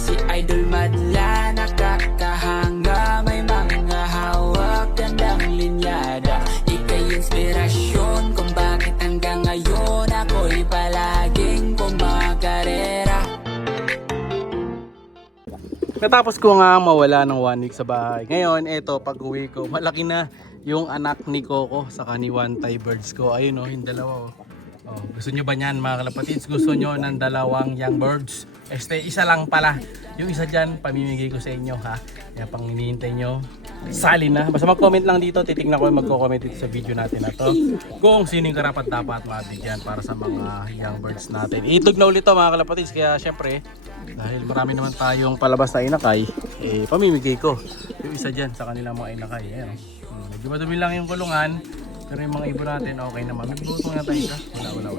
Si Idol madla, nakakahanga, may mga hawak, gandang linyada. Ika'y inspirasyon kung bakit hanggang ngayon ako'y palaging kumakarera. Natapos ko nga mawala ng 1 week sa bahay. Ngayon, eto, pag uwi ko, malaki na yung anak ni Coco saka ni One Thai birds ko. Ayun o, yung dalawa o. Oh, gusto nyo ba yan mga kalapatids? Gusto nyo ng dalawang young birds? Isa lang pala. Yung isa dyan, pamimigay ko sa inyo ha. Kaya pang hinihintay nyo, sali na. Basta mag-comment lang dito, titignan ko yung magko-comment dito sa video natin na to. Kung sino yung karapat dapat mabigyan para sa mga young birds natin. Itog na ulit to mga kalapatids. Kaya syempre, dahil marami naman tayong palabas na inakay, pamimigay ko yung isa dyan sa kanilang mga inakay. Ayan. Medyo madumi lang yung kulungan, pero yung mga ibon natin okay naman. May butong na tayo isa. Wala.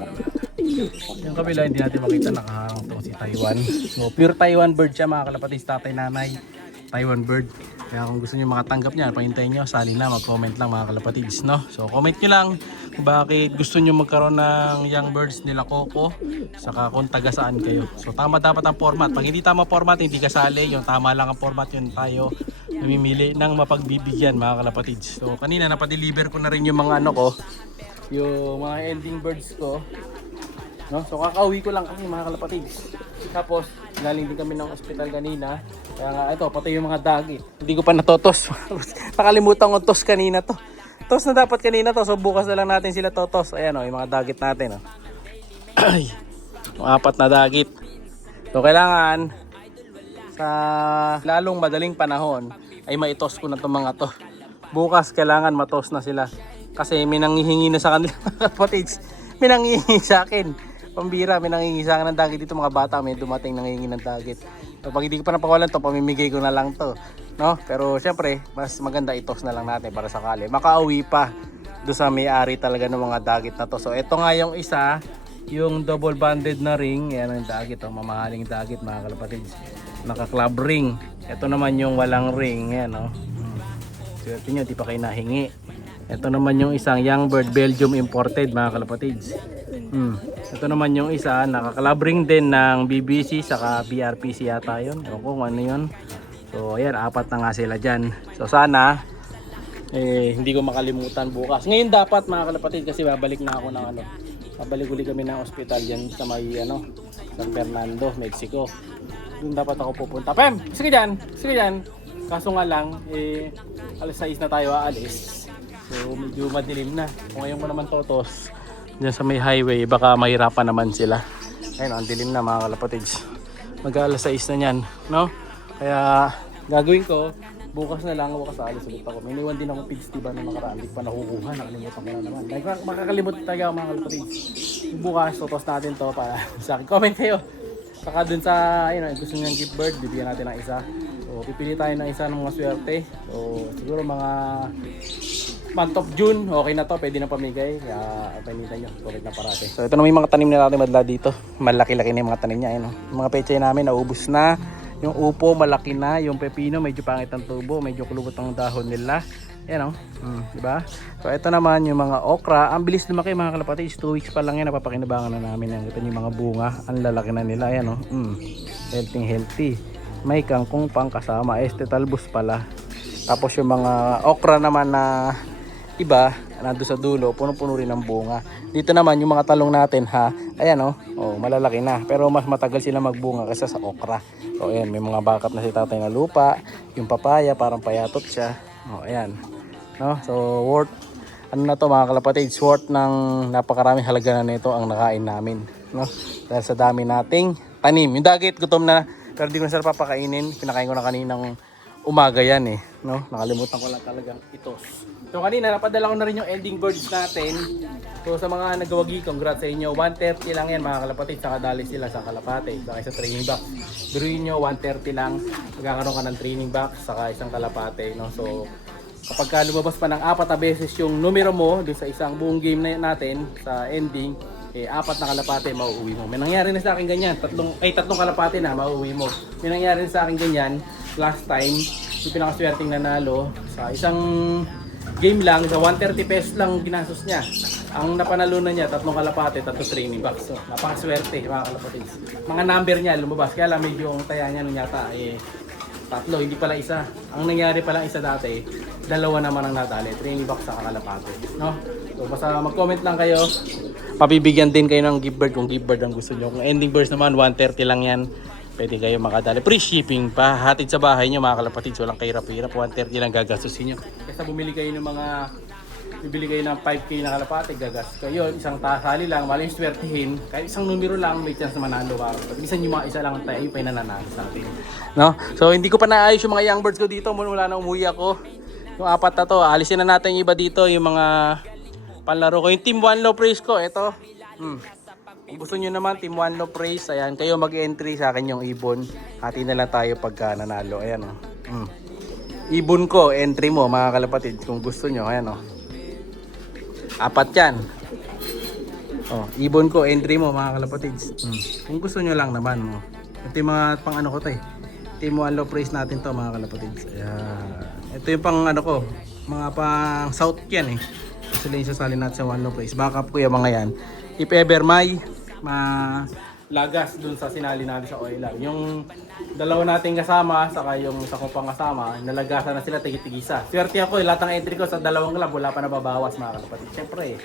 Yung kabila hindi natin makita, nakaharang to si Taiwan. So pure Taiwan bird siya mga kalapatids, tatay nanay Taiwan bird. Kaya kung gusto niyo makatanggap niya, pahintayin niyo, sali na, mag-comment lang mga kalapatids, no? So comment niyo lang kung bakit gusto niyo magkaroon ng young birds nila Coco, saka kung taga saan kayo. So tama dapat ang format. Pag hindi tama format, hindi kasali. Yung tama lang ang format, yun tayo namimili ng mapagbibigyan mga kalapatids. So kanina napadeliver ko na rin yung mga ano ko, yung mga ending birds ko, no? So kakauwi ko lang kasi mga kalapatids. Tapos galing din kami ng ospital kanina. Kaya nga ito, pati yung mga dagit. Hindi ko pa natotos. Nakalimutan ko tos kanina to. Tos na dapat kanina to. So bukas na lang natin sila totos. Ayan o, yung mga dagit natin o. Ay, yung 4 na dagit. So kailangan sa lalong madaling panahon ay maitos ko na itong mga to. Bukas kailangan matos na sila. Kasi may nanghihingi na sa kanila kapatids. May nanghihingi sa akin. Pambira, may nanghihingi sa akin ng dagit dito mga bata. May dumating nanghihingi ng dagit. So pag hindi ko pa napakawalan to, pamimigay ko na lang to, no? Pero syempre, mas maganda itos na lang natin para sakali makauwi pa doon sa may-ari talaga ng mga dagit na to. So ito nga yung isa, yung double banded na ring. Yan ang dagit, oh, mamahaling dagit mga kalapatids. Naka club ring. Ito naman yung walang ring, yan oh. Swerte nyo, di pa kayo nahingi. Ito naman yung isang young bird, Belgium imported mga kalapatids. Ito naman yung isa, nakakalabring din ng BBC saka BRPC yata yun. O kung ano yun. So ayan, 4 na nga sila dyan. So sana hindi ko makalimutan bukas. Ngayon dapat mga kalapatid, kasi babalik na ako ng ano. Babalik ulit kami ng ospital dyan sa may San Fernando, Mexico. Doon dapat ako pupunta. Pem, sige dyan. Kaso nga lang, alas 6 na tayo aalis. So medyo madilim na. Kung ngayon ko naman totos dyan sa may highway, baka mahirapan naman sila. Ayun, ang dilim na mga kalapatids. Mag-alas 6 na yan, no? Kaya gagawin ko, bukas na lang, bukas alis ulit ako. May niwan din ako pigs, diba, na nakaraan. Hindi pa nakukuha, nakalimutan ko na naman. Like, makakalimutan talaga mga kalapatids. Bukas, totos natin to para sa akin. Comment kayo. Saka dun sa, ayun, gusto nyo ng gift bird, bibigyan natin ng isa. So, pipili tayo ng isa ng mga swerte. So, siguro mga month of June, okay na to, pwede na pamigay. Kaya panita nyo, correct na parate. So ito na may mga tanim na natin madla dito. Malaki-laki na yung mga tanim niya. Ayun, yung mga pechay namin naubos na. Yung upo malaki na. Yung pepino medyo pangit ang tubo, medyo kulubot ang dahon nila. Ayan o, diba? So ito naman yung mga okra. Ang bilis lumaki mga kalapatids, 2 weeks pa lang yan, napapakinabangan na namin yan. Ito yung mga bunga, ang lalaki na nila. Ayan o, healthy. May kangkong pang kasama, talbos pala. Tapos yung mga okra naman na iba, nandun sa dulo, puno-puno rin ng bunga. Dito naman yung mga talong natin ha, ayan malalaki na. Pero mas matagal sila magbunga kasi sa okra. So ayan, may mga backup na si tatay na lupa. Yung papaya, parang payatot siya. Ayan. No? So worth, ano na to mga kalapatids, worth ng napakaraming halaga na nito ang nakain namin. No? Dahil sa dami nating tanim. Yung dagit, gutom na, pero di ko na sila papakainin. Pinakain ko na kaninang umaga yan no? Nakalimutan ko lang talagang itos. So kanina napadala ko na rin yung ending birds natin. So sa mga nagawagi, congrats sa inyo. 130 lang yan mga kalapatid, saka dali sila sa kalapate, saka sa training box. Biruin nyo, 130 lang, magkakaroon ka ng training box, saka isang kalapate, no? So kapag ka lumabas pa ng 4 na beses yung numero mo doon sa isang buong game natin sa ending, 4 na kalapate mauuwi mo. May nangyari na sa akin ganyan, tatlong kalapate na mauuwi mo. May nangyari na sa akin ganyan last time, yung pinakaswerteng nanalo sa isang game lang, sa 130 pesos lang ginastos niya. Ang napanalunan niya, 3 kalapate, 3 training box. So, napakaswerte mga kalapatids. Mga number niya lumabas, kaya lang medyo ang taya niya nun yata 3, hindi pala isa. Ang nangyari pala isa dati, 2 naman ang nadali, training box sa kalapate. No? So basta mag-comment lang kayo. Papibigyan din kayo ng gift bird kung gift bird ang gusto nyo. Kung ending birds naman, 130 lang yan. Pwede kayo makadali. Free shipping pa. Hatid sa bahay nyo mga kalapatids. Walang kahirap-hirap. 130 lang gagastusin nyo. Kaya bumili kayo ng bibili kayo ng 5K na kalapate, gagastos kayo. Isang tasali lang, mali yung swertihin. Kahit isang numero lang, may chance na manalo ka. Minsan yung mga isa lang tayo, yung pa nananalo sa atin. No? So hindi ko pa naayos yung mga young birds ko dito. Mula na umuwi ako. Yung 4 na to, alisin na natin yung iba dito. Yung mga panlaro ko. Yung Team 1 Low Praise ko, ito. Kung gusto nyo naman, Team 1 Low Praise, ayan, kayo mag-entry sa akin yung ibon. Hati na lang tayo pagka nanalo. Ayan o. Ibon ko, entry mo mga kalapatid. Kung gusto nyo, ayan o. 4 yan. Ibon ko, entry mo mga kalapatids. Kung gusto nyo lang naman mo. Ito yung mga pang ano ko to Team 1 Low Praise natin to mga kalapatids. Ayan. Ito yung pang ano ko, mga pang south yan sila yung sasali natin sa 1 Low Praise. Backup ko yung mga yan. If ever may lagas dun sa sinali natin sa oil. Yung 2 nating kasama, saka yung isa ko pang kasama, nalagasan na sila tigit-tigisa. Swerte ako, lahat ng entry ko sa 2 club, wala pa nababawas mga kalapatid. Siyempre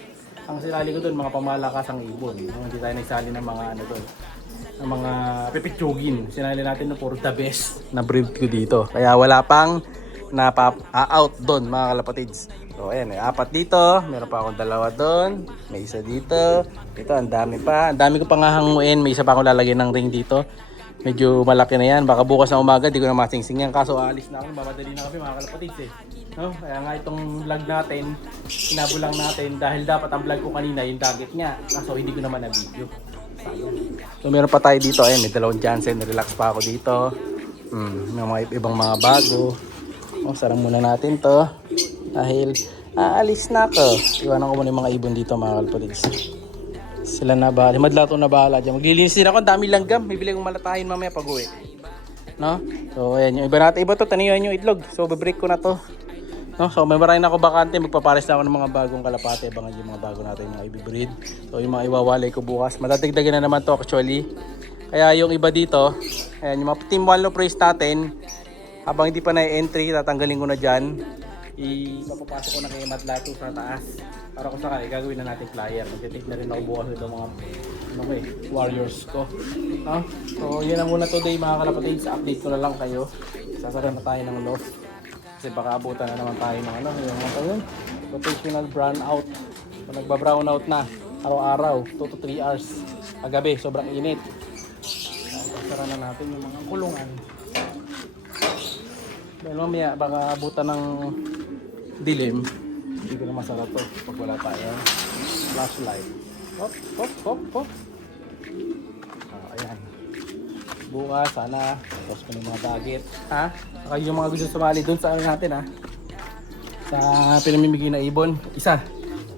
ang sinali ko dun, mga pamalakasang ibon. Hindi tayo nagsali ng mga ano dun, ng mga pipitsugin. Sinali natin na puro the best na breed ko dito. Kaya wala pang out doon mga kalapatids. So ayan, 4 dito, meron pa akong 2 doon, may isa dito. Ito ang dami pa. Ang dami ko pang hahanguin, may isa pa akong lalagyan ng ring dito. Medyo malaki na yan. Baka bukas na umaga, di ko na masingsing yan. Kaso alis na ako, mamadali na kami mga kalapatids No? Kaya nga itong vlog natin, sinabulang natin dahil dapat ang vlog ko kanina yung dagat niya. Kaso hindi ko naman na video. So meron pa tayo dito, ayan, may 2 Jansen, relax pa ako dito. May mga ibang mga bago. Sarang muna natin to dahil aalis na ako. Iwanan ko muna yung mga ibon dito mga kalapatids. Sila na bahala, madlato na bahala dyan. Maglilinis din ako, ang dami langgam. May bili kong malatahin mamaya pag uwi. No? So ayan, yung iba natin, iba to, taniyan yung itlog. So babreak ko na to. No? So may maraming ako bakante, magpapares na ako ng mga bagong kalapate. Abangan yung mga bago natin, mga ibibreed. So yung mga iwawalay ko bukas, madadagdagan na naman to actually. Kaya yung iba dito, ayan, yung mga Team 1 Low Praise natin, habang hindi pa na-entry, tatanggalin ko na dyan. Ipapapasok ko na kay Madlato sa taas. Para kung sakali, gagawin na natin flyer. Mag-take na rin ako bukas ng mga warriors ko. No? So yun na muna today mga kalapatids. Update ko na lang kayo. Sasara na tayo ng loft. Kasi baka abutan na naman tayo ng yung mga yun. Rotational brown out. So, nagba-brown out na. Araw-araw, 2 to 3 hours. Paggabi, sobrang init. Sasara na natin yung mga kulungan. Dahil mamaya baka abutan ng dilim, hindi ko na masarap to pag wala tayo flashlight. Hop, hop, hop, hop. Ayan. Bukas sana tapos ko ng mga bagit. Saka yung mga gusto sumali dun sa natin sa pinamimigay na ibon. Isa.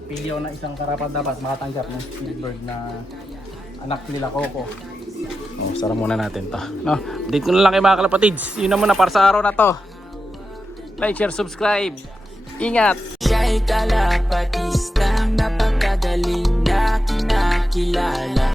Pili ako na isang karapat dapat makatanggap ng Spielberg na anak nila Coco. Sarap muna natin to. No, update ko na lang kay mga kalapatids. Yun na muna para sa araw na to. Like, share, subscribe. Ingat! Siya'y kalapatistang napakadaling na kinakilala.